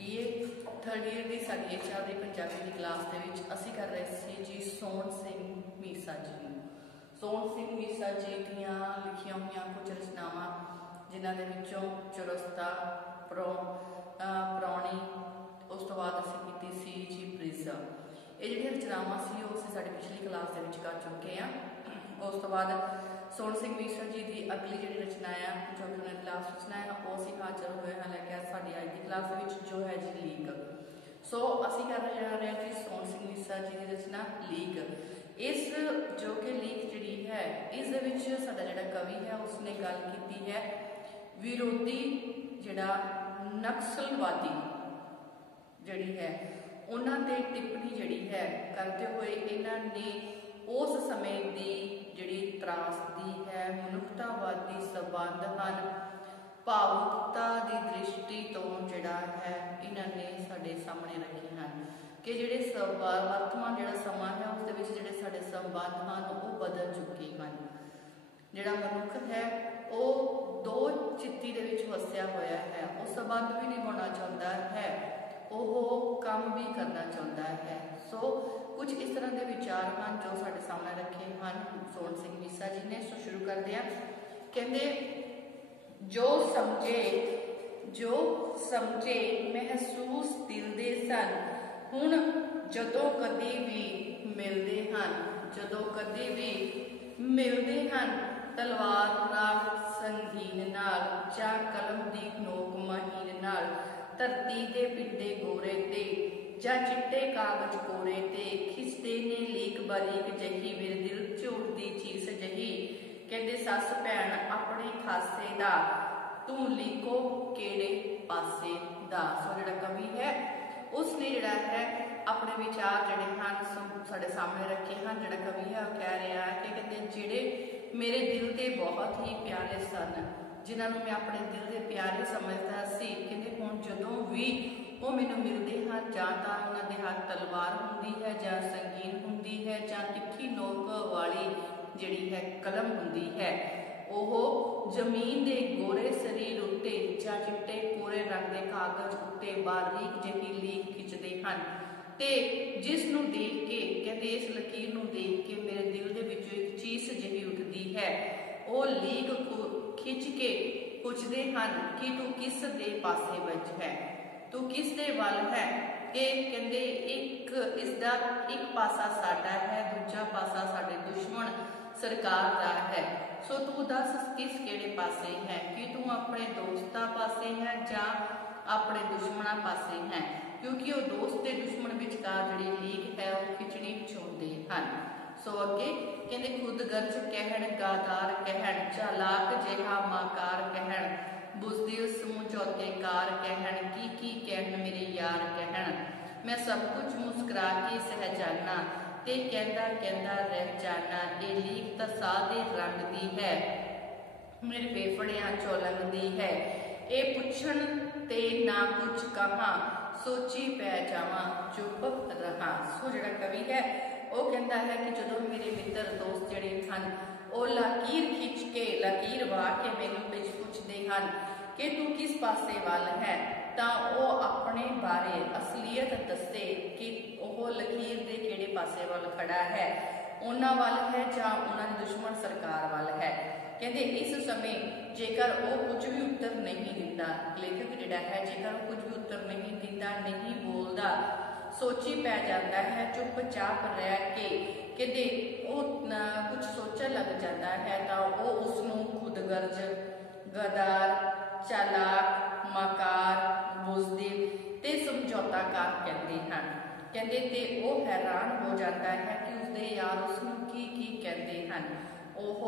BA third year की sari HR की पंजाबी की क्लास के असी कर रहे थे जी सोहन सिंह मीसा जी। सोहन सिंह मीसा जी दियाँ लिखिया हुई कुछ रचनावां जिन्होंने चौरस्ता परौनी उस तो बाद असी की सी जी ब्रिज। ये जी रचनावां सी असी साड़ी पिछली क्लास के कर चुके हैं। उस तो बाद सोहन सिंह मीसा जी की अगली जी रचना है जो कि उन्होंने लास्ट रचना है वो असी हाजिर हुए हैं लैके साड़ी अज की क्लास में जो है जी लीग। सो असी कर रहे हैं जी सोहन सिंह मीसा जी की रचना लीग। इस जो कि लीग जी है इस साडा जिहड़ा कवि है उसने गल की है विरोधी जिहड़ा नक्सलवादी जिहड़ी है उन्होंने टिप्पणी जिहड़ी है करते हुए इन्होंने उस समय की जिहड़ी त्रासदी है मनुखतावादी संबंध हैं भावुकता की दृष्टि तो जिहड़ा है इन्होंने साडे सामने रखे हैं कि जिहड़े वर्तमान जिहड़ा समा है उस दे विच जिहड़े साडे संबंध हैं वो बदल चुके हैं। जिहड़ा मनुख है वो दो चित्ती दे विच वसिया होया है, वो संबंध भी निभाना चाहता है, वो काम भी करना चाहता है। सो कुछ इस तरह के विचार हैं जो साडे सामने रखे हैं सोहन सिंह मीसा जी ने। सो शुरू करते हैं। कहते जो समझे महसूस दिल दे सन हुण जदों कदी भी मिलते हैं तलवार नाल संगीन नाल जा कलम दी नोक महीन नाल धरती दे पिंडे गोरे ते जा चिट्टे कागज कोरे ते खिसते ने लीक बारीक जही मेरे दिल झूठदी चीस जही। कहते सस भैन अपने खासे दा तू लीको केड़े पासे दा। सो जिहड़ा कवि है उसने जिहड़ा है अपने विचार जिहड़े हैं साडे सामने रखे हैं। जिहड़ा कवि है वह कह रहा है कि कहते जिहड़े मेरे दिल के बहुत ही प्यारे सन जिन्होंने मैं अपने दिल के प्यारे समझता सी कहते हुण जदों भी वो मैनूं मिलते हैं जां तां उन्हां दे हत्थ तलवार हुंदी है जां संगीन हुंदी है जां तिखी नोक वाली जिहड़ी है कलम हुंदी है, ओह जमीन के गोरे शरीर उत्ते जां चिट्टे कोरे रंग के कागज उत्ते बारीक जही लीक खिंचते हैं ते जिस नूं देख के कहते इस लकीर नूं देख के मेरे दिल दे विचों एक चीस जही उठदी है। वो लीक खिंच के पुछदे हन कि तू किस दे पासे वज है, तू किस दे वल है। ये कहते एक इसका एक पासा साडा है दूजा पासा साडे दुश्मन सरकार का है। सो तू दस किस केड़े पासे है कि तू अपने दोस्तां पासे है जां अपने दुश्मनां पासे है, क्योंकि वो दोस्त ते दुश्मन विचकार जिहड़ी लीक है वो खिंचनी चाहुंदे हन। सो अगे कहते खुदगर्ज कहण गादार कहण चालाक जिहा माकार कहण बुज़दिल समझौते कार कहण की कहण मेरे यार कहण मैं सब कुछ मुस्कुरा के सह जाना ते कहंदा कहंदा रह जाना। ये लीक तां सादे रंग दी है मेरे फेफड़ियां चों लंघदी है, ये पुछण ते ना कुछ कहा सोची पै जावां चुप रहा। सो जिहड़ा कवि है वो कहता है कि जो मेरे मित्र दोस्त जिहड़े हैं वो लकीर खिंच के लकीर वाह के मैनूं पुछदे हैं कि तू किस पासे वाल है, तो वो अपने बारे असलीयत दस्से कि वह लकीर के किहड़े पासे वाल खड़ा है, उन्हां वाल है जां उन्हां दी दुश्मन सरकार वाल है। कहते इस समय जेकर वो कुछ भी उत्तर नहीं दिता, लेखक जिहड़ा है जेकर वो कुछ भी उत्तर नहीं दिता नहीं बोलता सोची पै जाता है चुपचाप रह के कहते वो कुछ सोचन लग जाता है तो वो उसनूं खुदगर्ज गदार चालाक मकार बुज़दिल ते समझौताकार कहते हैं। कहते ते वो हैरान हो जाता है कि उसके यार उसनूं की कहते हैं। ओह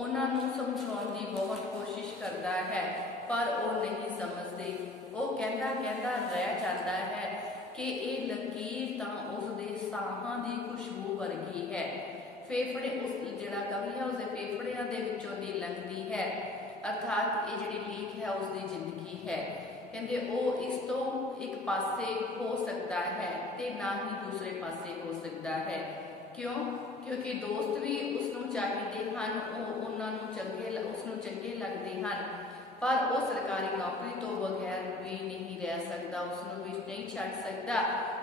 उन्हां नूं समझाउण दी बहुत कोशिश करता है पर वो नहीं समझते। वो कहता कहता रह जाता है कि ये लकीर तां उसदे साहां दी खुशबू वर्गी है, फेफड़े उस जिहड़ा कवि है उसके फेफड़ियां दे विचों दी लंघदी है, अर्थात ये जिहड़ी लीक है उसकी जिंदगी है। कहते वो इस तो एक पासे हो सकता है ते ना ही दूसरे पासे हो सकता है। क्यों? क्योंकि दोस्त भी उसनूं चाहिदे हन, उन्हां नूं चंगे उसनूं चंगे लगदे हन पर वो सरकारी नौकरी तो बगैर भी नहीं रह सकता, उसनों भी नहीं छड़ सकता,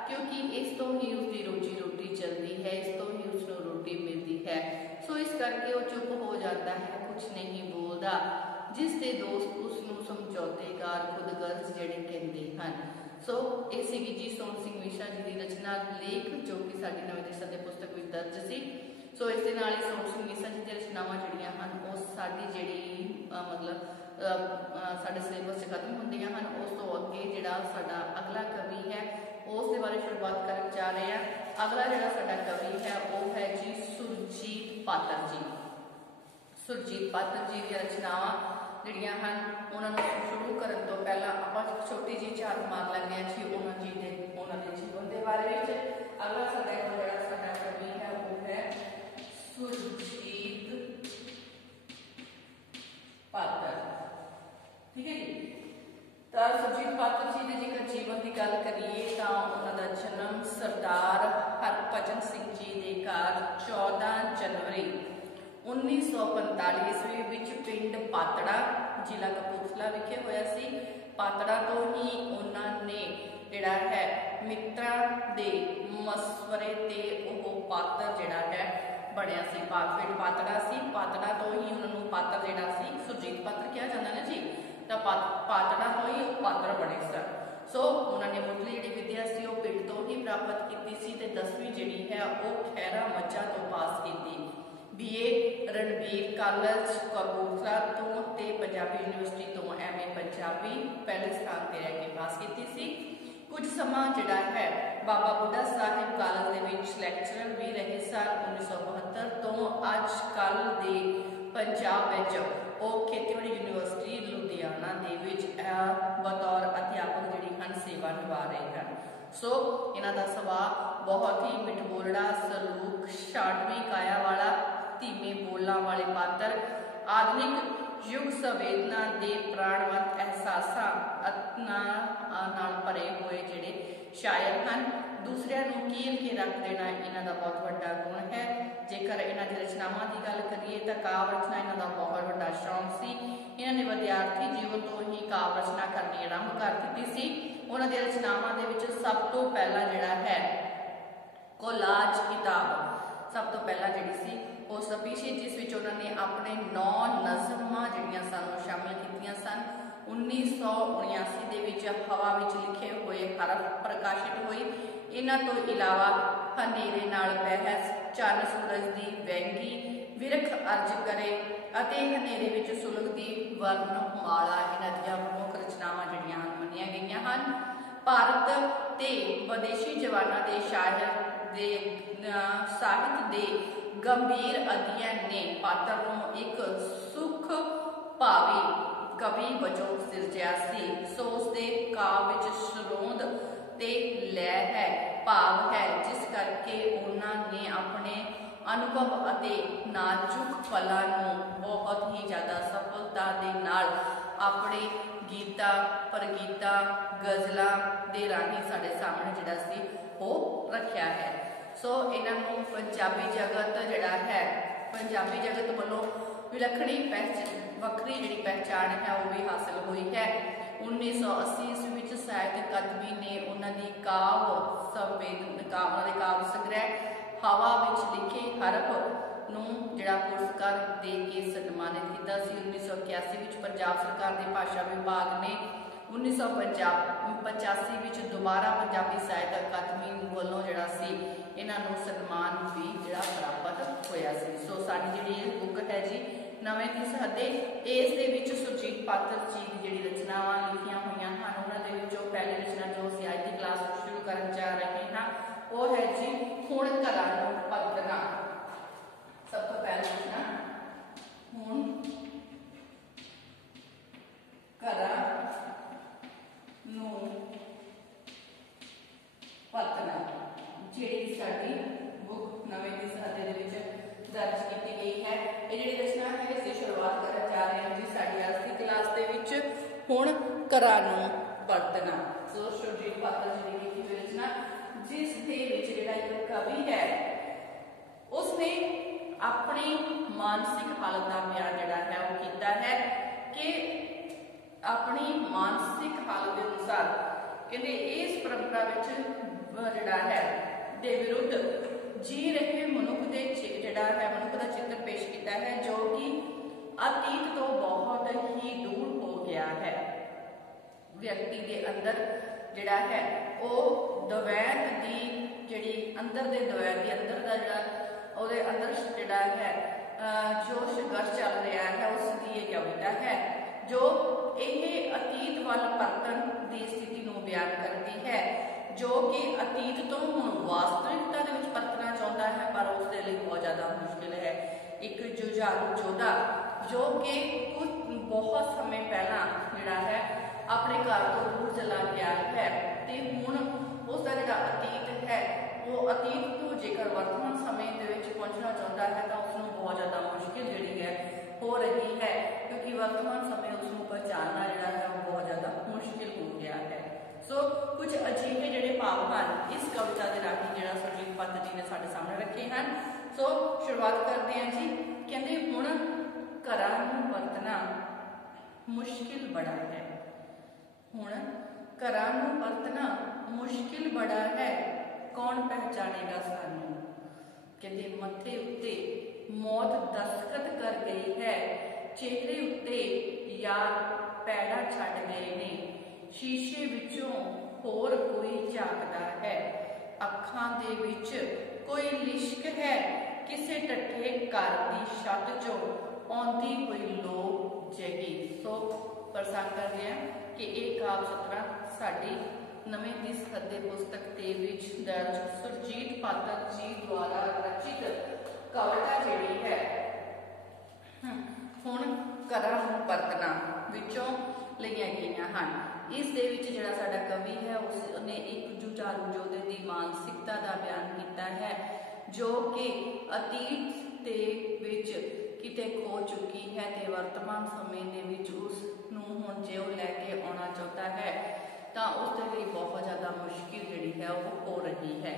क्योंकि इस तो ही उसकी रोजी रोटी चलती है, इस तो ही उसनों रोटी मिलती है। सो इस करके वो चुप हो जाता है, कुछ नहीं बोलता, जिसके दोस्त उसनों समझौतेकार खुदगर्ज जिहड़े कहते हैं। सो ये सीगी जी सोहन सिंह मीशा जी की रचना लेख, जो कि साडी नवें देसां दे पुस्तक विच दर्ज सी। सो इस दे नाल ही सोहन सिंह मीशा जी दी रचनावां जिहड़ियां हन वो साडी जिहड़ी मतलब साडे सिलेबस च खत्म होंदियां हन। उस तो अगे जिहड़ा साडा अगला कवि है उस दे बारे शुरुआत करन जा रहे हैं। अगला जिहड़ा साडा कवि है वो है जी सुरजीत पात्र जी। सुरजीत पात्र जी दी रचनावां जिहड़ियां हन उन्हां नूं शुरू करन तो पहला आपां छोटी जी झात मार लैंदे हां जी उन्हां दे जीवन दे बारे विच। अगला साडा जिहड़ा साडा कवि है वो है सुरजीत पात्र, ठीक है जी। तो सुरजीत पात्र जी के जेकर जीवन की गल करिए तो उन्होंने जन्म सरदार हरभजन सिंह जी के घर 14 जनवरी 1945 ईस्वी विच पिंड पातड़ा जिला कपूरथला विखे होया सी। पातड़ा तो ही उन्होंने जिहड़ा है मित्रा दे मशवरे ते ओह पात्र जिहड़ा है बनया सी। पिंड पातड़ा सी, पातड़ा तो ही उन्होंने पात्र जिहड़ा सी सुरजीत पात्र कहा जाता है जी, तो पातड़ा तो ही पात्र बने सर। सो उन्होंने मुढ़ली जी विद्या सी वो पिंड तो ही प्राप्त की सी ते 10वीं जिहड़ी है वो खैरा मज्झा तो पास की। BA रणबीर कॉलेज कपूरथला तो ते पंजाबी यूनिवर्सिटी तो MA पंजाबी पहले स्थान पर रह के पास की सी। कुछ समा जिहड़ा है बाबा बुढ़ा साहिब कॉलेज दे विच लैक्चरर भी रहे सन 1972 तो अज कल दे पंजाब विच वो खेतीबाड़ी यूनिवर्सिटी लुधियाना दे विच बतौर अध्यापक जिहड़ी हन सेवा निभा रहे हैं। सो इन्हां दा सुभाव बहुत ही मिठबोलड़ा, सलूक शाटवी काया वाला, धीमे बोलां वाले पात्र, आधुनिक युग संवेदना दे प्राणवंत एहसासां नाल भरे हुए जिहड़े शायर हैं। दूसरिਆਂ ਨੂੰ कील के रख देना इन्हां दा बहुत वड्डा गुण है। जेकर इन्हां दी रचनावां दी गल करिए तो काव्य रचना इन्हां दा बहुत वड्डा शौक सी। इन्हां ने विद्यार्थी जीवन तो ही काव्य रचना करनी आरंभ कर दित्ती सी। उन्हां दी रचनावां दे विच सब तो पहला जिहड़ा है कोलाज किताब सब तो पहला जिहड़ी सी उस पीछे जिस विच उन्होंने अपने 9 नज़मां जिहड़ियां सन शामिल कीतियां सन। 1979 दे विच हवा विच लिखे हुए हरफ प्रकाशित हुई। इन्हां तो इलावा हनेरे नाल बहस, चंद सूरज दी वैंगी, विरख अर्ज करे अते हनेरे विच सुलगदी वर्णमाला इन्हां दीयां प्रमुख रचनावां जिहड़ियां मन्नियां गईयां हन। भारत ते विदेशी जवानां दे शायर दे साहित्य दे गंभीर अध्ययन ने पात्र नूं एक सुख भावी कवि वजों सिरजिया सी। सो उसदे काव्य विच शरोंद ते लय है, भाव है, जिस करके उन्होंने अपने अनुभव अते नाजुक पलां नूं बहुत ही ज़्यादा सफलता दे नाल अपने गीतां परगीतां गज़लां दे राही साडे सामने जिहड़ा सी वो रखिया है। सो इन्हां नूं पंजाबी जगत जिहड़ा है पंजाबी जगत वालों विलखणी वक्री जिहड़ी पहचान है वो भी हासिल हुई है। 1980 ईस्वी विच साहित्य अकादमी ने उन्होंने काव्य संग्रह हवा विच लिखे हरफ नूं जिहड़ा पुरस्कार दे के सन्मानित किया। 1981 विच पंजाब सरकार के भाषा विभाग ने 1985 विच दोबारा पंजाबी साहित्य अकादमी वालों जिहड़ा सी इन्हां नूं सन्मान भी जिहड़ा प्राप्त होया सी। सो साडी जिहड़ी बुक है जी नवें की सहदे इस दे विच सुरजीत पात्र जी की जिहड़ी रचनावां लिखियां हुई हैं उन्हां दे विचों पहली रचना जो असीं अज की क्लास शुरू करन जा रहे हैं वो है जी हुण घरां नूं परतना। सब तो पहली रचना हुण घरां नूं परतना जिहड़ी साडी बुक नवें की सहदे दे विच दर्ज की गई है। ये जिहड़ी रचना है इसकी शुरुआत करन जा रहे हैं जी साडी आज की क्लास दे विच हुण घरां नूं परतना। सो सुरजीत पात्र जी की लिखी हुई रचना जिस दे विच जिहड़ा एक कवि है उसने अपनी मानसिक हालत का बयान जिहड़ा है वो कीता है कि अपनी मानसिक हालत के अनुसार कहते इस परंपरा जिहड़ा है दे विरुद्ध जी रहे मनुख के जिहड़ा है मनुख का चित्र पेश किया है जो कि अतीत तो बहुत ही दूर हो गया है। व्यक्ति के अंदर जिहड़ा है वो द्वैत की जिहड़ी अंदर दे द्वैत के अंदर का जिहड़ा ਉਹਦੇ अंदर जिहड़ा है जो संघर्ष चल रहा है उसकी ये कविता है जो यह अतीत वाल परतन की स्थिति को बयान करती है जो कि अतीत तो हुण वास्तविकता दे विच परतना चाहता है पर उसके लिए बहुत ज़्यादा मुश्किल है। एक जुझारू योद्धा जो कि कुछ बहुत समय पहला जिहड़ा है अपने घर तो दूर चला गया है ते हुण उसका जिहड़ा अतीत है वो अतीत तो जेकर वर्तमान समय दे विच पहुंचना चाहता है तो उसनूं बहुत ज़्यादा मुश्किल जिहड़ी है हो रही है क्योंकि वर्तमान समय उसनूं पहचानना जिहड़ा है वो बहुत ज़्यादा मुश्किल हो गया है। सो कुछ अजिहे जिहड़े भाव हैं इस कविता के राही जिहड़ा सुरजीत पात्र जी ने साडे सामने रखे हैं। सो शुरुआत करते हैं जी। कहते हुण घरां नूं वरतना मुश्किल बड़ा है। हुण घरां नूं वरतना मुश्किल बड़ा है कौन पहचानेगा सानू। कहते मथे उत्ते मौत दस्तखत कर गई है चेहरे उत्ते यार पैड़ा छड्ड गए ने शीशे विचों होर कोई झाकदा है अखां दे विच कोई लिश्क है किसे टट्ठे घर दी छत चों आउंदी हुई लो जगी। सो प्रसंग कर रहे हैं कि एक काव्य सतरा साडी नवीं दी सदी पुस्तक दे विच दर्ज सुरजीत पात्र जी द्वारा रचित कविता जिहड़ी है हुण घरां नूं वरतना विचों लईआं गईआं हन। इस दे विच जिहड़ा साडा कवि है उसने एक जुझारू योद्धे दी मानसिकता दा बयान कीता है जो कि अतीत दे विच किते खो चुकी है ते वर्तमान समय दे विच उसनूं हुण जे ओह लैके आउणा चाहुंदा है तो उसके लिए बहुत ज़्यादा मुश्किल जिहड़ी है वो हो रही है।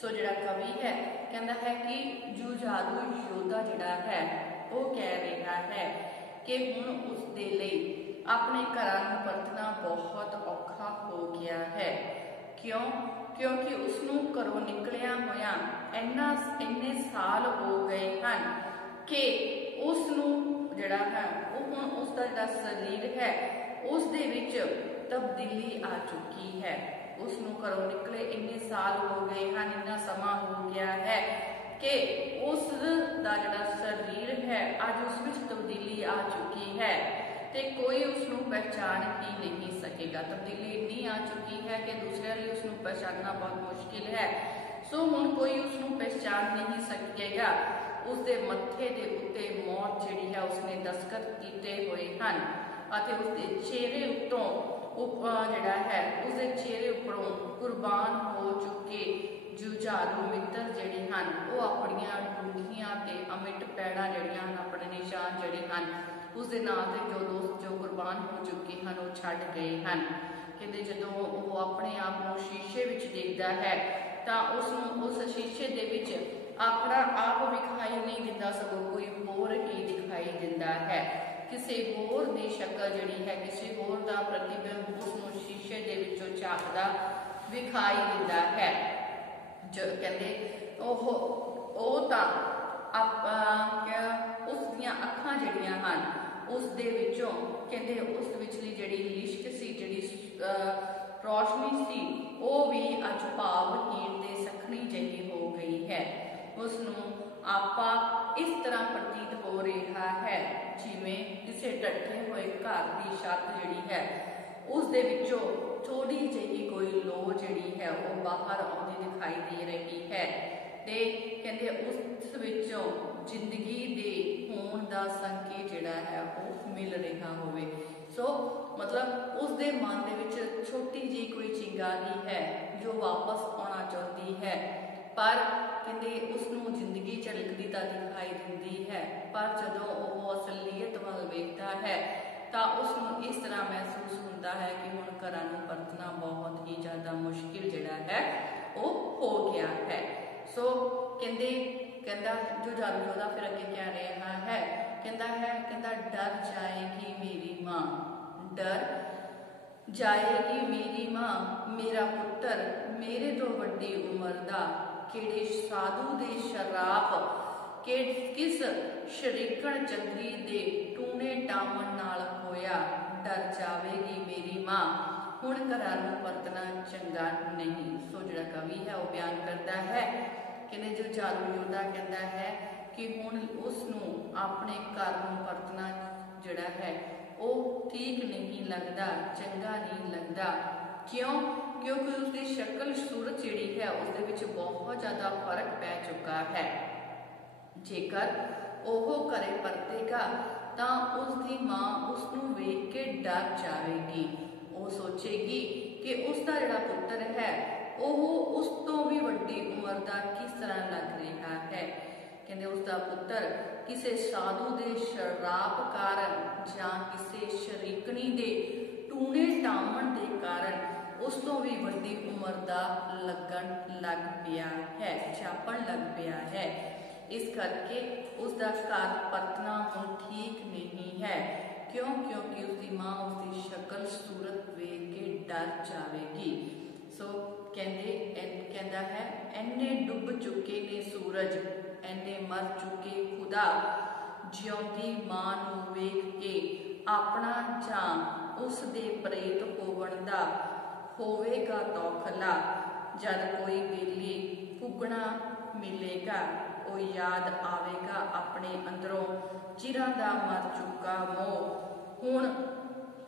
सो जिहड़ा कवि है कहता है कि जुझारू योद्धा जिहड़ा है वो कह रहा है कि हुण उसके लिए अपने घरां नूं वरतना बहुत औखा हो गया है। क्यों? क्योंकि उसनूं घरों निकलिया होया इन्ने साल हो गए हैं कि उसनूं जिहड़ा है वो हुण उसका जिहड़ा शरीर है उस दे विच तब्दीली आ चुकी है। उसनूं घरों निकले इन्ने साल हो गए हैं इन्ना समा हो गया है कि उसका जिहड़ा शरीर है अज उस विच तब्दीली आ चुकी है ते कोई उसनूं पहचान ही नहीं सकेगा। तब्दीली इन्नी आ चुकी है कि दूसरे लिए उसनूं पहचानना बहुत मुश्किल है। सो हुण कोई उसनूं पहचान नहीं सकेगा। उसके मत्थे दे उत्ते मौत जिहड़ी है उसने दस्तखत कीते हुए हैं ਅਤੇ उसके चेहरे उत्तों जिहड़ा है उसके चेहरे उपरों कुर्बान हो चुके जुझारू मित्र जिहड़े हैं वो अपनियां डूंघियां ते अमिट पैड़ा जिहड़ियां हैं अपने निशान जिहड़े हैं उसके नाम से जो दोस्त जो कुर्बान हो चुके हैं वो छड्ड गए हैं। कहते जदों वो अपने आप को शीशे विच देखदा है तो उसनूं उस शीशे दे विच अपना आप विखाई नहीं दिंदा सगों कोई होर ही दिखाई दिंदा है। किसी होर दी शक्ल जिहड़ी है किसी होर दा प्रतिबिंब उसनूं शीशे दे विचों झांकदा विखाई दिंदा है। जो कहते ओह तां उस दियां अखां जिहड़ियां हन उस दे विचों कहते उस विचली जिहड़ी लिश्क सी जिहड़ी रोशनी सी वो भी अज भावहीन ते सखणी जिही हो गई है। उसनूं आपा इस तरह प्रतीत हो रहा है जिवें किसी डटे हुए घर की छत जिहड़ी है उस दे विचों थोड़ी जिही कोई लो जिहड़ी है वो बाहर आउंदी दिखाई दे रही है ते कहते उस विचों जिंदगी दे होण दा संकेत जिहड़ा है वो मिल रहा होवे। सो मतलब उस दे मन दे विच छोटी जी कोई चिंगारी है जो वापस आउणा चाहती है पर कहते उसनूं जिंदगी झलकदी तां दिखाई दिंदी है पर जदों वो असलीयत वल वेखदा है तो उसनूं इस तरह महसूस होंदा है कि हुण घरां नूं परतना बहुत ही ज़्यादा मुश्किल जिहड़ा है वो हो गया है। सो कहता जुझारू योद्धा फिर अगे कह रहा है कहता डर जाएगी मेरी माँ डर जाएगी मेरी मां मेरा पुत्र मेरे तो वड्डी उम्र दा किड़े साधु दे शराब के किस शरीकण चंद्री दे टूने टामन नाल होया डर जावेगी मेरी मां हुण घरां नूं परतना चंगा नहीं। सो जिहड़ा कवि है वह बयान करता है कि जुझारू योद्धा कहता है कि हुण उसनूं अपने घर नूं परतना जिहड़ा है वह ठीक नहीं लगता चंगा नहीं लगता। क्यों? क्योंकि उसकी शक्ल सूरत जिहड़ी है उसदे विच बहुत ज़्यादा फर्क पै चुका है। जेकर वह घरे परतेगा तो उसकी मां उसनूं वेख के डर जाएगी। वो सोचेगी कि उसका जिहड़ा पुत्र है वह उस तो भी वड्डी उम्र का किस तरह लग रहा है। कहते उसका पुत्र किसी साधु के शराब कारण या किसी शरीकनी के टूने टामन के कारण उस तो भी वड्डी उम्र का लगन लग पिया है जापन लग पिया है। इस करके उसका घर परतना हुण ठीक नहीं है। क्यों? क्योंकि उसकी मां उसकी शक्ल सूरत वेख के डर जाएगी। सो कहता है एने डुब चुके ने सूरज एने मर चुके खुदा जिउंदी मां नूं वेख के अपना जां उस दे प्रेत होवण दा होवेगा तौखला जद कोई बेली पुगना मिलेगा वो याद आवेगा अपने अंदरों चिरां दा मर चुका मोह हुण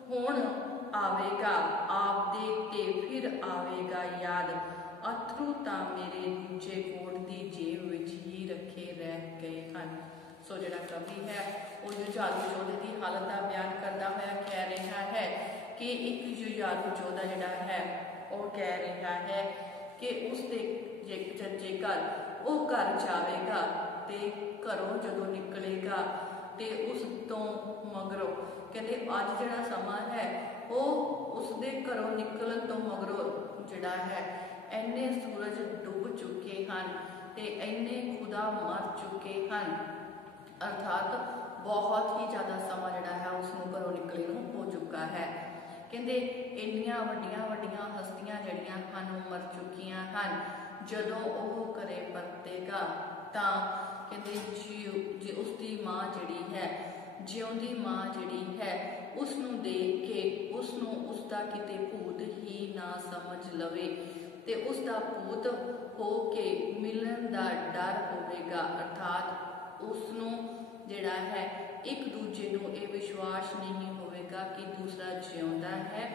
हुण आवेगा आप देख के फिर आवेगा याद अथरू तां मेरे दूजे कोट दी जेब विच ही रखे रह गए हैं। सो जिहड़ा कवि है वो जुझारू योद्धे की हालत का बयान करता हुआ कह रहा है कि एक जुझारू योद्धा जिहड़ा है वो कह रहा है कि उसके जेकर वो घर जाएगा तो घरों जदों निकलेगा तो उस तो मगरों कहते अज जिहड़ा समा है वो उसके घरों निकलन तो मगरों जिहड़ा है इन्ने सूरज डुब चुके हैं ते इन्ने खुदा मर चुके हैं। अर्थात बहुत ही ज़्यादा समा जिहड़ा है उसनूं घरों निकले नूं हो चुका है। कहते इन्नियां वड्डियां वड्डियां हस्तियां जिहड़ियां हन मर चुकियां हैं जदों वह घरे परतेगा तां कहते जी उसकी मां जिहड़ी है जिउंदी मां जिहड़ी है उसनूं देख के उसनूं उसका किते भूत ही ना समझ लवे ते उसका भूत हो के मिलन का डर होवेगा। अर्थात उसनूं जिहड़ा है एक दूजे नूं ये विश्वास नहीं होवेगा कि दूसरा जिउंदा है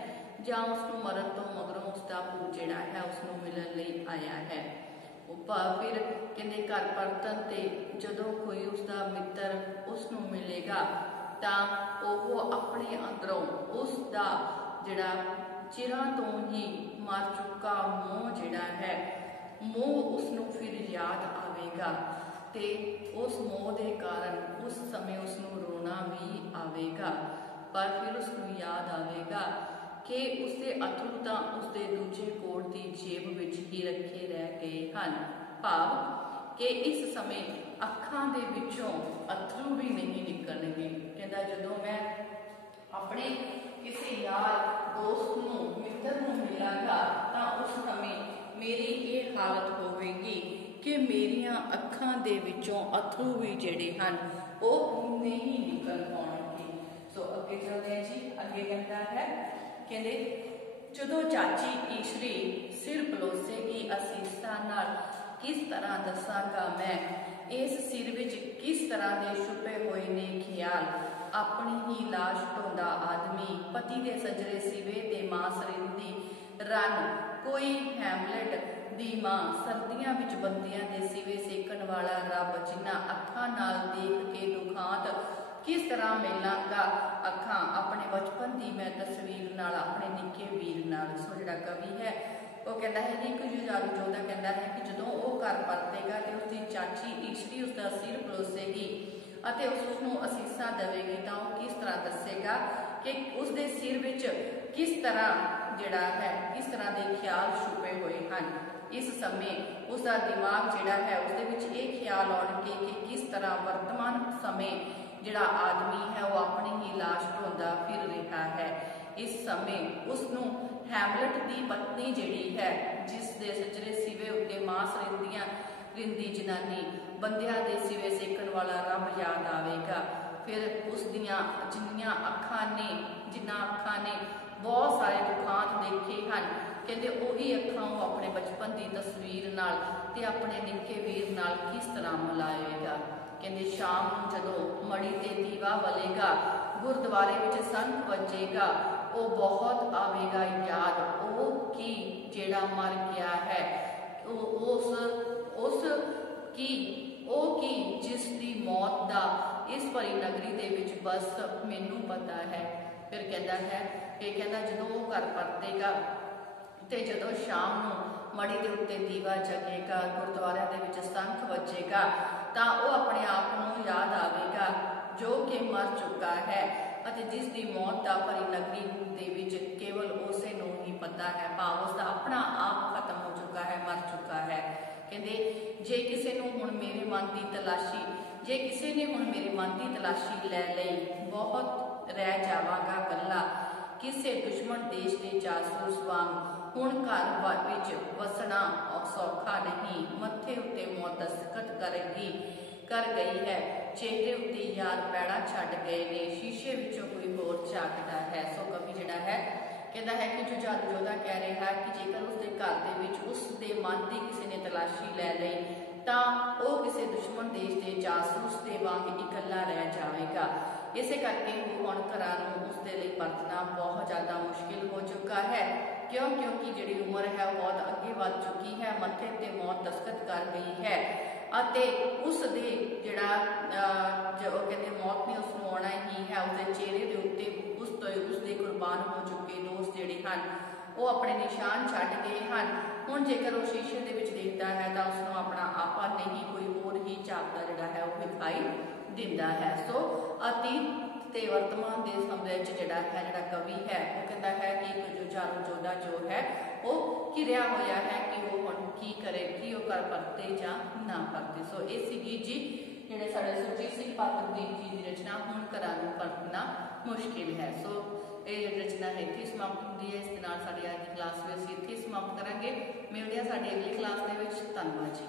जां उसनूं मरण तो मगरों उसका भूत जिहड़ा है उसनूं मिलन लई आया है। फिर कहते घर परतन ते जदों कोई उसका मित्र उसनूं मिलेगा तां ओह अपने अंदरों उसका जिहड़ा चिरां तो ही मर चुका मोह जिहड़ा है मोह उसनूं फिर याद आवेगा ते उस मोह के कारण उस समय उसनूं रोना भी आवेगा। पर फिर उसनूं याद आवेगा कि उसके अथरू तां उसके दूजे कोट की जेब विच ही रखे रह गए हैं। भाव कि इस समय अखां दे विचों अथरू भी नहीं निकलणगे। कहंदा जदों मैं अपने किसी यार दोस्त नूं मित्र नूं मिलांगा तां उस समय मेरी ये हालत होवेगी कि मेरियां अखां दे विचों अथरू भी जिहड़े हन वो नहीं निकल पाउणगे। सो अगे चलदे जी अगे कहता है कहते जदों चाची ईश्वरी सिर पलोसेगी असीसां नाल किस तरह दसांगा मैं इस सिर विच किस तरह के छुपे हुए ने ख्याल अपनी ही लाश ढोंदा आदमी पति के सजरे सिवे ते मां सरिंदी रन कोई हैमलेट दी मां सर्दियां विच बंदियां दे सिवे सेकण वाला रब जिन्हां अखां नाल देख के दुखांत किस तरह मिलांगा अखां अपने बचपन की मैं तस्वीर नाल अपने निक्के वीर नाल। सो जिहड़ा कवि है वो कहता है कि एक जुझारू योद्धा कहता है कि जदों वो घर परतेगा तो उसकी चाची ईश्वरी उसका सिर पलोसेगी ਅਤੇ ਉਸ ਨੂੰ ਅਸੀਸਾਂ ਦੇਵੇਗੀ ਤਾਂ ਉਹ ਕਿਸ ਤਰ੍ਹਾਂ ਦੱਸੇਗਾ ਕਿ ਉਸਦੇ ਸਿਰ ਵਿੱਚ ਕਿਸ ਤਰ੍ਹਾਂ ਜਿਹੜਾ ਹੈ ਕਿਸ ਤਰ੍ਹਾਂ ਦੇ ਖਿਆਲ ਛੁਪੇ ਹੋਏ ਹਨ। इस समय उसका दिमाग जिहड़ा है उसदे विच ये ख्याल आउणगे कि किस तरह वर्तमान समय जिहड़ा आदमी है वो अपनी ही लाश ढोंदा फिर रहा है। इस समय उसनूं हैमलट की पत्नी जिहड़ी है, जिस दे सजरे सिवे उत्ते मांस रिंदी जनानी, बंदियां दे सिवे सेकण वाला रब याद आवेगा। फिर उस दियां जिन्नियां अखां ने बहुत सारे दुखांत देखे हैं, कहते उही अखां वो अपने बचपन की तस्वीर नाल ते अपने निक्के वीर नाल किस तरह मिलाएगा। कहते शाम नूं जदों मड़ी ते दीवा वलेगा, गुरुद्वारे विच संख वजेगा, वो बहुत आवेगा याद वो की जेड़ा मर गया है, उस की जिस दी मौत दा इस भरी नगरी दे विच बस मैनू पता है। फिर कहता है कि कहता जदों वो घर परतेगा ते जदों शाम नूं मड़ी दे उत्ते दीवा जगेगा, गुरुद्वारे दे विच संख वजेगा, तां वो अपने आप नूं याद आवेगा जो कि मर चुका है अते जिस दी मौत दा भरी नगरी दे विच केवल उसे नूं ही पता है, भाव उसदा अपना आप खत्म हो चुका है, मर चुका है। कहते जे किसी नूं हुण मेरे मन की तलाशी, जे किसी ने हुण मेरे मन की तलाशी लै लई, बहुत रह जावांगा कल्ला, किसे दुश्मन देश के जासूस वांग, हुण घर विच वसना सौखा नहीं, मत्थे उत्ते मौत दस्तखत कर गई है, चेहरे उत्ते यार पैड़ा छड्ड गए ने, शीशे विचों कोई होर झांकदा है। सो कवि जिहड़ा है कहता है कि जुझारू योद्धा कह रहा है कि जेकर उसके घर दे विच उसदे मन की किसी ने तलाशी लै लई तां वो किसी दुश्मन देश के जासूस के वांग इकल्ला रह जाएगा। इसे करके वो हुण घरां नूं उसदे लई परतना बहुत ज़्यादा मुश्किल हो चुका है, क्योंकि जिहड़ी उम्र है वो बहुत अगे वध चुकी है, मत्थे ते मौत दस्तखत कर गई है अते उस दे जिहड़ा जो कहते मौत ने उसनूं आउणा ही है, उसके चेहरे के उत्ते उसदे कुर्बान हो चुके दोस्त जिहड़े हन वो अपने निशान छड्ड गए हैं। हुण जेकर वो शीशे दे विच देखदा है तां उसनूं अपना आपा नहीं कोई होर ही झांकदा जिहड़ा है वो दिखाई दिंदा है। सो अतीत ते वर्तमान के समय जिहड़ा है जिहड़ा कवि है वो कहता है कि एक जुझारू योद्धा जो है वो घिरिया होया है कि वो हुण की करे, कि वो कर परते जां ना परते। सो ये सीगी जी जिहड़े साडे सुरजीत सिंह पात्रदीप जी की रचना हुण घरां नूं परतना मुश्किल है। सो ये रचना है इत्थे समाप्त होंदी है। इस दे नाल साडी अज दी क्लास भी असीं इत्थे समाप्त करांगे। मिलदे हां साडी अगली क्लास दे विच। धन्नवाद जी।